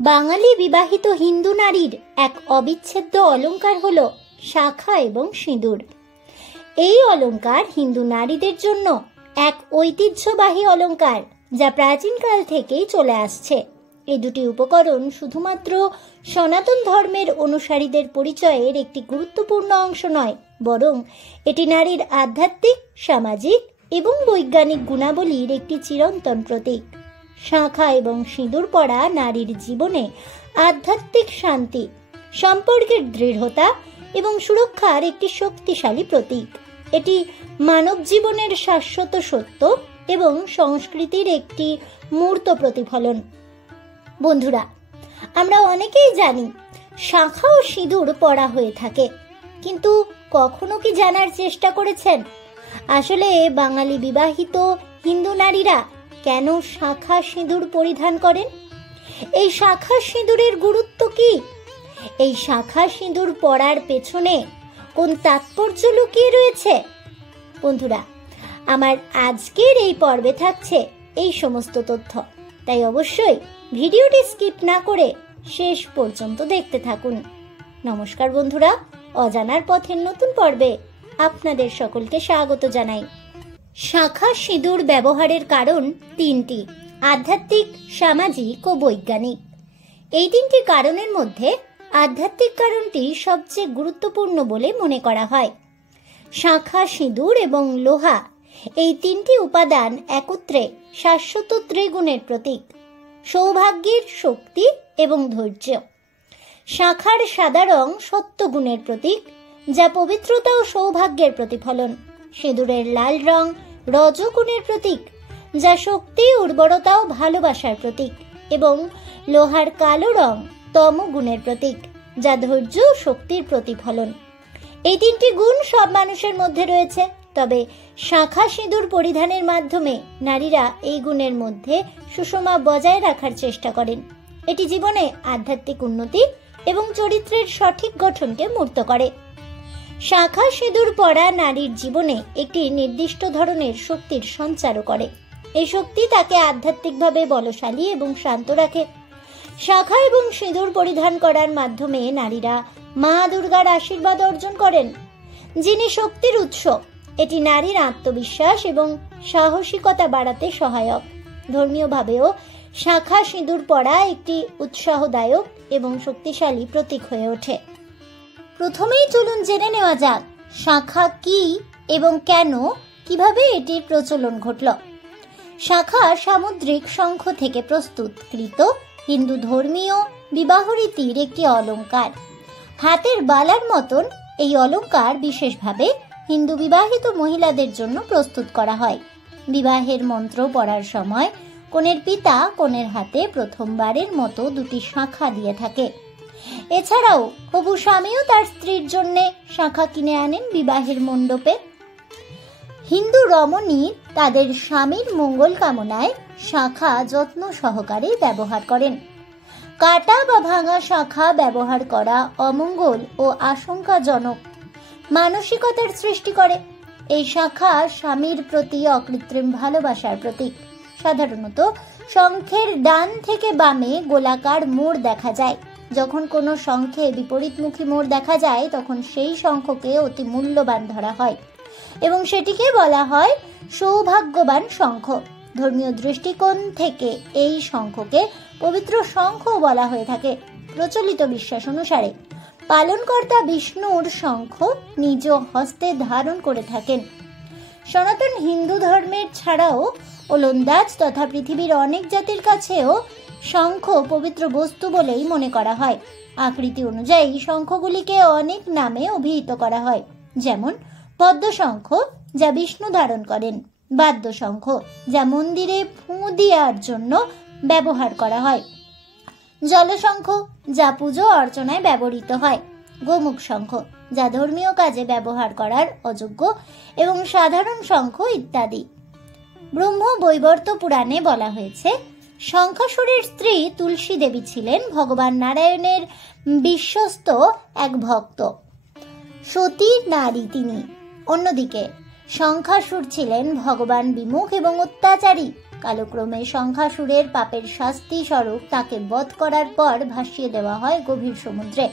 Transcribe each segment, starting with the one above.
বাঙালি বিবাহিত হিন্দু নারীর এক অবিচ্ছেদ্য অলংকার হল শাখা এবং সিঁদুর। এই অলংকার হিন্দু নারীদের জন্য এক ঐতিহ্যবাহী অলংকার, যা প্রাচীনকাল থেকেই চলে আসছে। এই দুটি উপকরণ শুধুমাত্র সনাতন ধর্মের অনুসারীদের পরিচয়ের একটি গুরুত্বপূর্ণ অংশ নয়, বরং এটি নারীর আধ্যাত্মিক, সামাজিক এবং বৈজ্ঞানিক গুণাবলীর একটি চিরন্তন প্রতীক। শাখা এবং সিঁদুর পরা নারীর জীবনে আধ্যাত্মিক শান্তি, সম্পর্কের দৃঢ়তা এবং সুরক্ষার একটি শক্তিশালী প্রতীক। এটি মানব জীবনের শাশ্বত সত্য এবং সংস্কৃতির একটি মূর্ত প্রতিফলন। বন্ধুরা, আমরা অনেকেই জানি শাখা ও সিঁদুর পরা হয়ে থাকে, কিন্তু কখনো কি জানার চেষ্টা করেছেন আসলে বাঙালি বিবাহিত হিন্দু নারীরা কেন শাখা সিঁদুর পরিধান করেন? এই শাখা সিঁদুরের গুরুত্ব কি? এই শাখা সিঁদুর পরার পেছনে কোন তাৎপর্য লুকিয়ে রয়েছে? বন্ধুরা, আমার আজকের এই পর্বে থাকছে এই সমস্ত তথ্য, তাই অবশ্যই ভিডিওটি স্কিপ না করে শেষ পর্যন্ত দেখতে থাকুন। নমস্কার বন্ধুরা, অজানার পথের নতুন পর্বে আপনাদের সকলকে স্বাগত জানাই। শাখা সিঁদুর ব্যবহারের কারণ তিনটি: আধ্যাত্মিক, সামাজিক ও বৈজ্ঞানিক। এই তিনটি কারণের মধ্যে আধ্যাত্মিক কারণটি সবচেয়ে গুরুত্বপূর্ণ বলে মনে করা হয়। শাখা, সিঁদুর এবং লোহা, এই তিনটি উপাদান একত্রে শাশ্বত ত্রিগুণের প্রতীক: সৌভাগ্যের, শক্তি এবং ধৈর্য। শাখার সাদা রং সত্যগুণের প্রতীক, যা পবিত্রতা ও সৌভাগ্যের প্রতিফলন। সিঁদুরের লাল রং রজগুণের প্রতীক, যা শক্তি, উর্বরতা ও ভালোবাসার প্রতীক। এবং লোহার কালো রং তমগুণের প্রতীক, যা ধৈর্য ও শক্তির প্রতিফলন। এই তিনটি গুণ সব মানুষের মধ্যে রয়েছে, তবে শাখা সিঁদুর পরিধানের মাধ্যমে নারীরা এই গুণের মধ্যে সুষমা বজায় রাখার চেষ্টা করেন। এটি জীবনে আধ্যাত্মিক উন্নতি এবং চরিত্রের সঠিক গঠনকে মূর্ত করে। শাখা সিঁদুর পরা নারীর জীবনে একটি নির্দিষ্ট ধরনের শক্তির সঞ্চারও করে। এই শক্তি তাকে আধ্যাত্মিকভাবে বলশালী এবং শান্ত রাখে। শাখা এবং সিঁদুর পরিধান করার মাধ্যমে নারীরা মা দুর্গার আশীর্বাদ অর্জন করেন, যিনি শক্তির উৎস। এটি নারীর আত্মবিশ্বাস এবং সাহসিকতা বাড়াতে সহায়ক। ধর্মীয়ভাবেও শাখা সিঁদুর পরা একটি উৎসাহদায়ক এবং শক্তিশালী প্রতীক হয়ে ওঠে। প্রথমেই চলুন জেনে নেওয়া যাক শাখা কি এবং কেন, কিভাবে এটির প্রচলন ঘটল। শাখা সামুদ্রিক শঙ্খ থেকে প্রস্তুতকৃত হিন্দু ধর্মীয় বিবাহ রীতির একটি অলংকার। হাতের বালার মতন এই অলংকার বিশেষভাবে হিন্দু বিবাহিত মহিলাদের জন্য প্রস্তুত করা হয়। বিবাহের মন্ত্র পড়ার সময় কনের পিতা কনের হাতে প্রথমবারের মতো দুটি শাখা দিয়ে থাকে। এছাড়াও হবু স্বামীও তার স্ত্রীর জন্য শাখা কিনে আনেন বিবাহের মণ্ডপে। হিন্দু রমণী তাদের স্বামীর মঙ্গল কামনায় শাখা যত্ন সহকারে ব্যবহার করেন। কাটা বা ভাঙা শাখা ব্যবহার করা অমঙ্গল ও আশঙ্কাজনক মানসিকতার সৃষ্টি করে। এই শাখা স্বামীর প্রতি অকৃত্রিম ভালোবাসার প্রতীক। সাধারণত শঙ্খের ডান থেকে বামে গোলাকার মোড় দেখা যায়। যখন কোনো শঙ্খে বিপরীতমুখী মোড় দেখা যায়, তখন সেই শঙ্খকে অতি মূল্যবান ধরা হয় এবং সেটিকে বলা হয় সৌভাগ্যবান শঙ্খ। ধর্মীয় দৃষ্টিকোণ থেকে এই শঙ্খকে পবিত্র শঙ্খ বলা হয়ে থাকে। প্রচলিত বিশ্বাস অনুসারে পালনকর্তা বিষ্ণুর শঙ্খ নিজ হস্তে ধারণ করে থাকেন। সনাতন হিন্দু ধর্মের ছাড়াও ওলন্দাজ তথা পৃথিবীর অনেক জাতির কাছেও শঙ্খ পবিত্র বস্তু বলেই মনে করা হয়। আকৃতি অনুযায়ী শঙ্খগুলিকে অনেক নামে অভিহিত করা হয়, যেমন পদ্মশঙ্খ, যা বিষ্ণু ধারণ করেন; বাদ্যশঙ্খ, যা মন্দিরে ফুঁ দেওয়ার জন্য ব্যবহার করা হয়; জলশঙ্খ, যা পুজো অর্চনায় ব্যবহৃত হয়; গোমুখ শঙ্খ, যা ধর্মীয় কাজে ব্যবহার করার অযোগ্য; এবং সাধারণ শঙ্খ ইত্যাদি। ব্রহ্ম বৈবর্ত পুরাণে বলা হয়েছে, শঙ্খাসুরের স্ত্রী তুলসী দেবী ছিলেন ভগবান নারায়ণের বিশ্বস্ত এক ভক্ত, সতী নারী তিনি। অন্যদিকে শঙ্খাসুর ছিলেন ভগবান বিমুখ এবং অত্যাচারী। কালক্রমে শঙ্খাসুরের পাপের শাস্তি স্বরূপ তাকে বধ করার পর ভাসিয়ে দেওয়া হয় গভীর সমুদ্রে।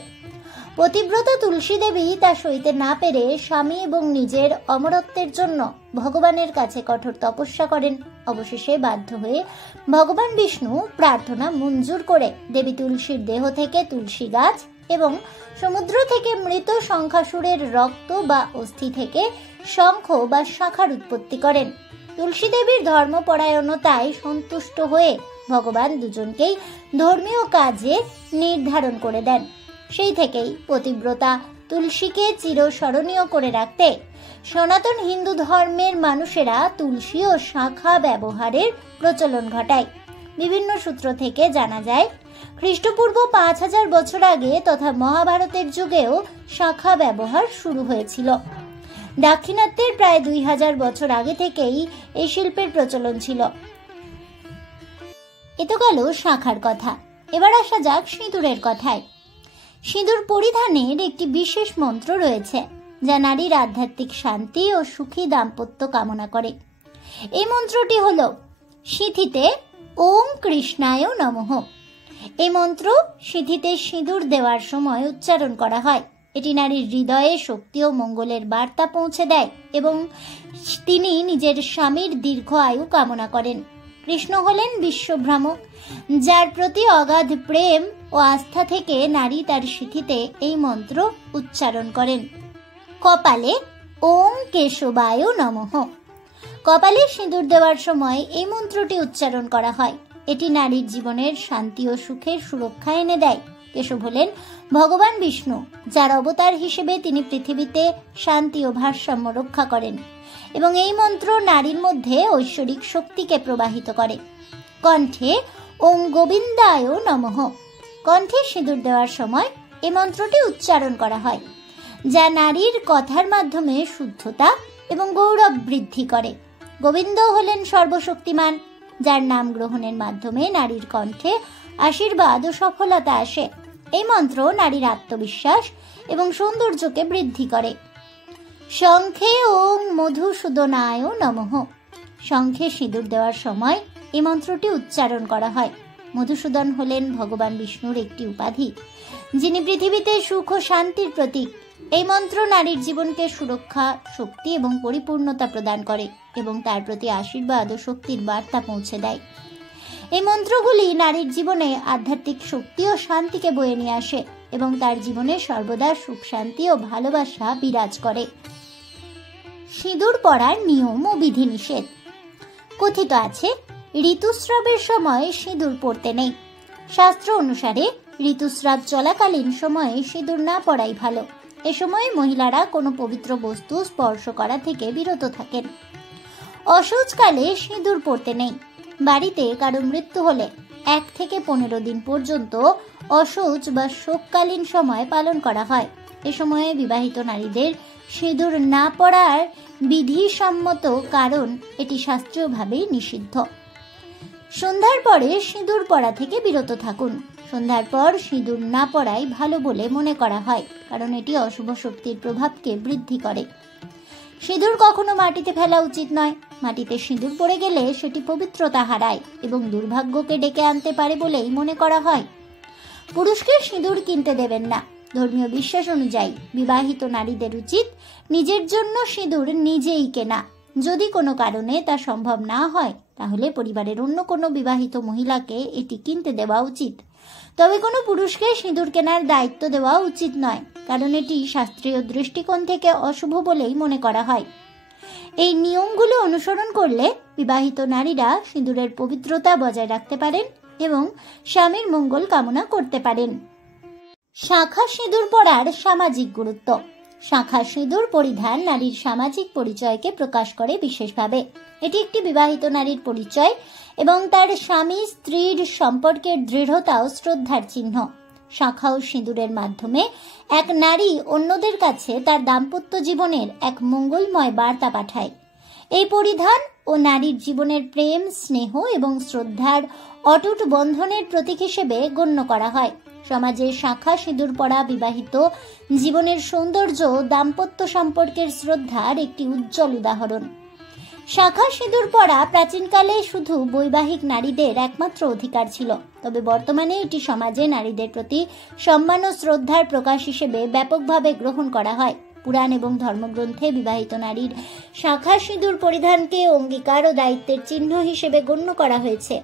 পতিব্রতা তুলসী দেবী তা সইতে না পেরে স্বামী এবং নিজের অমরত্বের জন্য ভগবানের কাছে কঠোর তপস্যা করেন। অবশেষে বাধ্য হয়ে ভগবান বিষ্ণু প্রার্থনা মঞ্জুর করে দেবী তুলসীর দেহ থেকে তুলসী গাছ এবং সমুদ্র থেকে মৃত শঙ্খাসুরের রক্ত বা অস্থি থেকে শঙ্খ বা শাখার উৎপত্তি করেন। তুলসী দেবীর ধর্মপরায়ণতায় সন্তুষ্ট হয়ে ভগবান দুজনকেই ধর্মীয় কাজে নির্ধারণ করে দেন। সেই থেকেই পতিব্রতা তুলসীকে চিরস্মরণীয় করে রাখতে সনাতন হিন্দু ধর্মের মানুষেরা তুলসী ও শাখা ব্যবহারের প্রচলন ঘটায়। বিভিন্ন সূত্র থেকে জানা যায়, খ্রিস্টপূর্ব 5000 বছর আগে তথা মহাভারতের যুগেও শাখা ব্যবহার শুরু হয়েছিল। দাক্ষিণাত্যের প্রায় 2000 বছর আগে থেকেই এই শিল্পের প্রচলন ছিল। এ তো গেল শাখার কথা। এবার আসা যাক সিঁদুরের কথায়। সিঁদুর পরিধানের একটি বিশেষ মন্ত্র রয়েছে, যা নারীর আধ্যাত্মিক শান্তি ও সুখী দাম্পত্য কামনা করে। এই মন্ত্রটি হল সিঁথিতে ওম কৃষ্ণায় নমঃ। এই মন্ত্র সিঁথিতে সিঁদুর দেওয়ার সময় উচ্চারণ করা হয়। এটি নারীর হৃদয়ে শক্তি ও মঙ্গলের বার্তা পৌঁছে দেয় এবং তিনি নিজের স্বামীর দীর্ঘ আয়ু কামনা করেন। কৃষ্ণ হলেন বিশ্বভ্রামক, যার প্রতি অগাধ প্রেম ও আস্থা থেকে নারী তার সিঁথিতে এই মন্ত্র উচ্চারণ করেন। কপালে ওম কেশবায় নমঃ। কপালে সিঁদুর দেওয়ার সময় এই মন্ত্রটি উচ্চারণ করা হয়। এটি নারীর জীবনের শান্তি ও সুখের সুরক্ষা এনে দেয়। কেশব হলেন ভগবান বিষ্ণু, যার অবতার হিসেবে তিনি পৃথিবীতে শান্তি ও ভারসাম্য রক্ষা করেন এবং এই মন্ত্র নারীর মধ্যে ঐশ্বরিক শক্তিকে প্রবাহিত করে। কণ্ঠে ওম গোবিন্দায় নমঃ। কণ্ঠে সিঁদুর দেওয়ার সময় এই মন্ত্রটি উচ্চারণ করা হয়, যা নারীর কথার মাধ্যমে শুদ্ধতা এবং গৌরব বৃদ্ধি করে। গোবিন্দ হলেন সর্বশক্তিমান, যার নাম গ্রহণের মাধ্যমে নারীর কণ্ঠে আশীর্বাদ ও সফলতা আসে। এই মন্ত্র নারীর আত্মবিশ্বাস এবং সৌন্দর্যকে বৃদ্ধি করে। শঙ্খে ওম মধুসূদনায় নমঃ। শঙ্খে সিঁদুর দেওয়ার সময় এই মন্ত্রটি উচ্চারণ করা হয়। মধুসূদন হলেন ভগবান বিষ্ণুর একটি উপাধি, যিনি পৃথিবীতে সুখ ও শান্তির প্রতীক। এই মন্ত্র নারীর জীবনকে সুরক্ষা, শক্তি এবং পরিপূর্ণতা প্রদান করে এবং তার প্রতি আশীর্বাদ ও শক্তির বার্তা পৌঁছে দেয়। এই মন্ত্রগুলি নারীর জীবনে আধ্যাত্মিক শক্তি ও শান্তিকে বয়ে নিয়ে আসে এবং তার জীবনে সর্বদা সুখ, শান্তি ও ভালোবাসা বিরাজ করে। সিঁদুর পরার নিয়ম ও বিধিনিষেধ। কথিত আছে, ঋতুস্রাবের সময় সিঁদুর পরতে নেই। শাস্ত্র অনুসারে ঋতুস্রাব চলাকালীন সময়ে সিঁদুর না পরাই ভালো। এ সময় মহিলারা কোনো পবিত্র বস্তু স্পর্শ করা থেকে বিরত থাকেন। অশৌচকালে সিঁদুর পরতে নেই। বাড়িতে কারো মৃত্যু হলে 1 থেকে 15 দিন পর্যন্ত অশৌচ বা শোককালীন সময় পালন করা হয়। এ সময়ে বিবাহিত নারীদের সিঁদুর না পরার বিধিসম্মত, কারণ এটি শাস্ত্রীয়ভাবেই নিষিদ্ধ। সন্ধ্যার পরে সিঁদুর পরা থেকে বিরত থাকুন। সন্ধ্যার পর সিঁদুর না পরাই ভালো বলে মনে করা হয়, কারণ এটি অশুভ শক্তির প্রভাবকে বৃদ্ধি করে। সিঁদুর কখনো মাটিতে ফেলা উচিত নয়। মাটিতে সিঁদুর পড়ে গেলে সেটি পবিত্রতা হারায় এবং দুর্ভাগ্যকে ডেকে আনতে পারে বলেই মনে করা হয়। পুরুষকে সিঁদুর কিনতে দেবেন না। ধর্মীয় বিশ্বাস অনুযায়ী বিবাহিত নারীদের উচিত নিজের জন্য সিঁদুর নিজেই কেনা। যদি কোনো কারণে তা সম্ভব না হয়, তাহলে পরিবারের অন্য কোনো বিবাহিত মহিলাকে এটি কিনতে দেওয়া উচিত। তবে কোনো পুরুষকে সিঁদুর কেনার দায়িত্ব দেওয়া উচিত নয়, কারণ এটি শাস্ত্রীয় দৃষ্টিকোণ থেকে অশুভ বলেই মনে করা হয়। এই নিয়মগুলো অনুসরণ করলে বিবাহিত নারীরা সিঁদুরের পবিত্রতা বজায় রাখতে পারেন এবং স্বামীর মঙ্গল কামনা করতে পারেন। শাখা সিঁদুর পরার সামাজিক গুরুত্ব। শাখা সিঁদুর পরিধান নারীর সামাজিক পরিচয়কে প্রকাশ করে বিশেষভাবে। এটি একটি বিবাহিত নারীর পরিচয় এবং তার স্বামী স্ত্রীর সম্পর্কের দৃঢ়তা ও শ্রদ্ধার চিহ্ন। শাখা ও সিঁদুরের মাধ্যমে এক নারী অন্যদের কাছে তার দাম্পত্য জীবনের এক মঙ্গলময় বার্তা পাঠায়। এই পরিধান ও নারীর জীবনের প্রেম, স্নেহ এবং শ্রদ্ধার অটুট বন্ধনের প্রতীক হিসেবে গণ্য করা হয়। সমাজে শাখা সিঁদুর পরা বিবাহিত জীবনের সৌন্দর্য, দাম্পত্য সম্পর্কের শ্রদ্ধার একটি উজ্জ্বল উদাহরণ। শাখা সিঁদুর পরা প্রাচীনকালে শুধু বৈবাহিক নারীদের একমাত্র অধিকার ছিল, তবে বর্তমানে এটি সমাজে নারীদের প্রতি সম্মান ও শ্রদ্ধার প্রকাশ হিসেবে ব্যাপকভাবে গ্রহণ করা হয়। পুরাণ এবং ধর্মগ্রন্থে বিবাহিত নারীর শাখা সিঁদুর পরিধানকে অঙ্গীকার ও দায়িত্বের চিহ্ন হিসেবে গণ্য করা হয়েছে।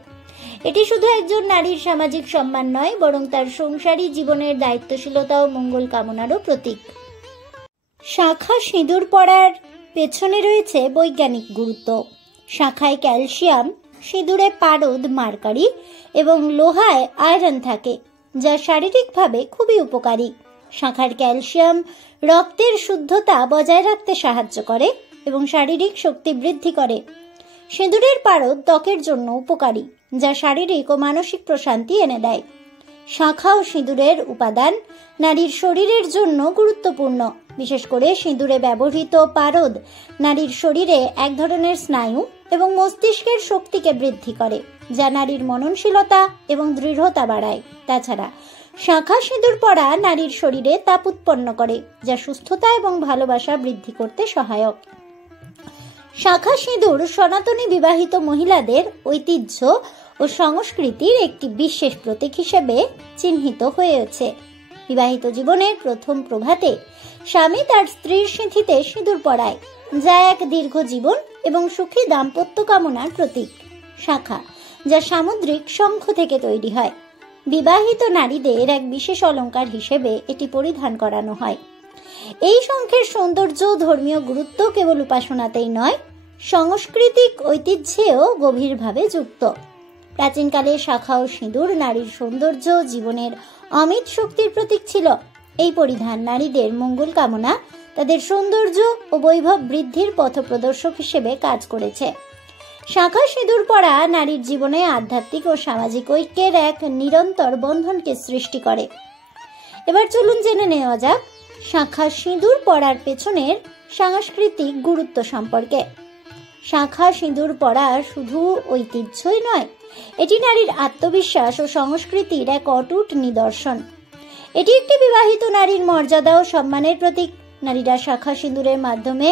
এটি শুধু একজন নারীর সামাজিক সম্মান নয়, বরং তার সংসারী জীবনের দায়িত্বশীলতা ও মঙ্গল কামনারও প্রতীক। শাখা সিঁদুর পরার পেছনে রয়েছে বৈজ্ঞানিক গুরুত্ব। শাখায় ক্যালসিয়াম, সিঁদুরে পারদ মার্কারি এবং লোহায় আয়রন থাকে, যা শারীরিকভাবে খুবই উপকারী। শাখার ক্যালসিয়াম রক্তের শুদ্ধতা বজায় রাখতে সাহায্য করে এবং শারীরিক শক্তি বৃদ্ধি করে। সিঁদুরের পারদ ত্বকের জন্য উপকারী, যা শারীরিক ও মানসিক প্রশান্তি এনে দেয়। শাখা ও সিঁদুরের উপাদান নারীর শরীরের জন্য গুরুত্বপূর্ণ। বিশেষ করে সিঁদুরে ব্যবহৃত পারদ নারীর শরীরে এক ধরনের স্নায়ু এবং মস্তিষ্কের শক্তিকে বৃদ্ধি করে, যা নারীর মননশীলতা এবং দৃঢ়তা বাড়ায়। তাছাড়া শাখা সিঁদুর পরা নারীর শরীরে তাপ উৎপন্ন করে, যা সুস্থতা এবং ভালোবাসা বৃদ্ধি করতে সহায়ক। শাখা সিঁদুর সনাতনী বিবাহিত মহিলাদের ঐতিহ্য ও সংস্কৃতির একটি বিশেষ প্রতীক হিসেবে চিহ্নিত হয়েছে। বিবাহিত জীবনের প্রথম প্রভাতে স্বামী তার স্ত্রীর সিঁথিতে সিঁদুর পরায়, যা এক দীর্ঘ জীবন এবং সুখী দাম্পত্য কামনার প্রতীক। শাখা, যা সামুদ্রিক শঙ্খ থেকে তৈরি হয়, বিবাহিত নারীদের এক বিশেষ অলংকার হিসেবে এটি পরিধান করানো হয়। এই শঙ্খের সৌন্দর্য ধর্মীয় গুরুত্ব কেবল উপাসনাতেই নয়, সাংস্কৃতিক ঐতিহ্যেও গভীরভাবে যুক্ত। প্রাচীনকালে শাখা ও সিঁদুর নারীর সৌন্দর্য জীবনের অমিত শক্তির প্রতীক ছিল। এই পরিধান নারীদের মঙ্গল কামনা, তাদের সৌন্দর্য ও বৈভব বৃদ্ধির পথপ্রদর্শক হিসেবে কাজ করেছে। শাখা সিঁদুর পরা নারীর জীবনে আধ্যাত্মিক ও সামাজিক ঐক্যের এক নিরন্তর বন্ধনকে সৃষ্টি করে। এবার চলুন জেনে নেওয়া যাক শাখা সিঁদুর পরার পেছনের সাংস্কৃতিক গুরুত্ব সম্পর্কে। শাখা সিঁদুর পরা শুধু ঐতিহ্যই নয়, এটি নারীর আত্মবিশ্বাস ও সংস্কৃতির এক অটুট নিদর্শন। এটি একটি বিবাহিত নারীর মর্যাদা ও সম্মানের প্রতীক। নারীরা শাখা সিঁদুরের মাধ্যমে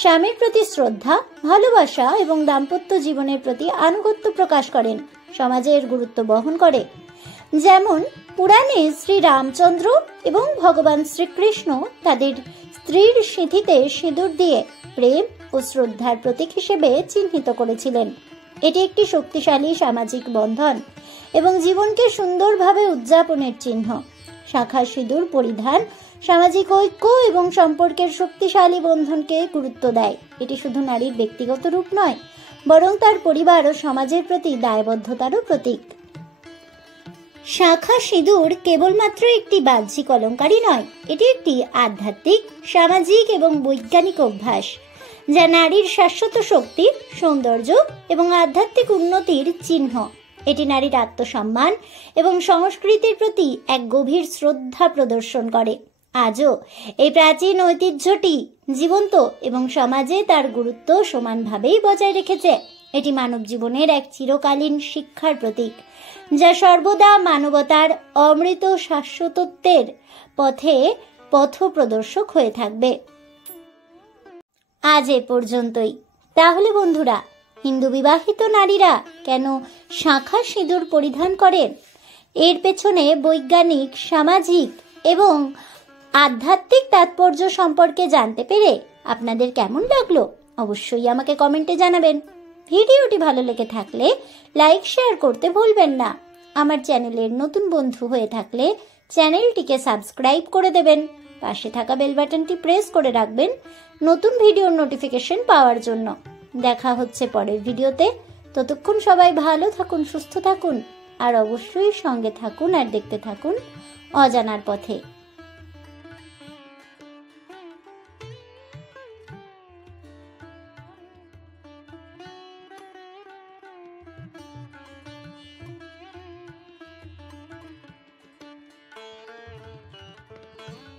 স্বামীর প্রতি শ্রদ্ধা, ভালোবাসা এবং দাম্পত্য জীবনের প্রতি আনুগত্য প্রকাশ করেন, সমাজের গুরুত্ব বহন করে। যেমন পুরাণে শ্রী রামচন্দ্র এবং ভগবান শ্রীকৃষ্ণ তাদের স্ত্রীর সিঁথিতে সিঁদুর দিয়ে প্রেম ও শ্রদ্ধার প্রতীক হিসেবে চিহ্নিত করেছিলেন। এটি একটি শক্তিশালী সামাজিক বন্ধন এবং জীবনকে সুন্দরভাবে উদযাপনের চিহ্ন। শাখা সিঁদুর পরিধান সামাজিক ঐক্য এবং সম্পর্কের শক্তিশালী বন্ধনকে গুরুত্ব দেয়। এটি শুধু নারীর ব্যক্তিগত রূপ নয়, বরং তার পরিবার ও সমাজের প্রতি দায়বদ্ধতারও প্রতীক। শাখা সিঁদুর কেবলমাত্র একটি বাহ্যিক অলংকারই নয়, এটি একটি আধ্যাত্মিক, সামাজিক এবং বৈজ্ঞানিক অভ্যাস, যা নারীর শাশ্বত শক্তি, সৌন্দর্য এবং আধ্যাত্মিক উন্নতির চিহ্ন। এটি নারীর আত্মসম্মান এবং সংস্কৃতির প্রতি এক গভীর শ্রদ্ধা প্রদর্শন করে। আজও এই প্রাচীন ঐতিহ্যটি জীবন্ত এবং সমাজে তার গুরুত্ব সমানভাবেই বজায় রেখেছে। এটি মানব জীবনের এক চিরকালীন শিক্ষার প্রতীক, যা সর্বদা মানবতার অমৃত শাশ্বতত্বের পথে পথপ্রদর্শক হয়ে থাকবে। আজ এ পর্যন্তই। তাহলে বন্ধুরা, হিন্দু বিবাহিত নারীরা কেন শাখা সিঁদুর পরিধান করেন, এর পেছনে বৈজ্ঞানিক, সামাজিক এবং আধ্যাত্মিক তাৎপর্য সম্পর্কে জানতে পেরে আপনাদের কেমন লাগলো অবশ্যই আমাকে কমেন্টে জানাবেন। ভিডিওটি ভালো লেগে থাকলে লাইক, শেয়ার করতে ভুলবেন না। আমার চ্যানেলের নতুন বন্ধু হয়ে থাকলে চ্যানেলটিকে সাবস্ক্রাইব করে দেবেন। পাশে থাকা বেল বাটনটি প্রেস করে রাখবেন নতুন ভিডিওর নোটিফিকেশন পাওয়ার জন্য। দেখা হচ্ছে পরের ভিডিওতে। ততক্ষণ সবাই ভালো থাকুন, সুস্থ থাকুন আর অবশ্যই সঙ্গে থাকুন আর দেখতে থাকুন অজানার পথে।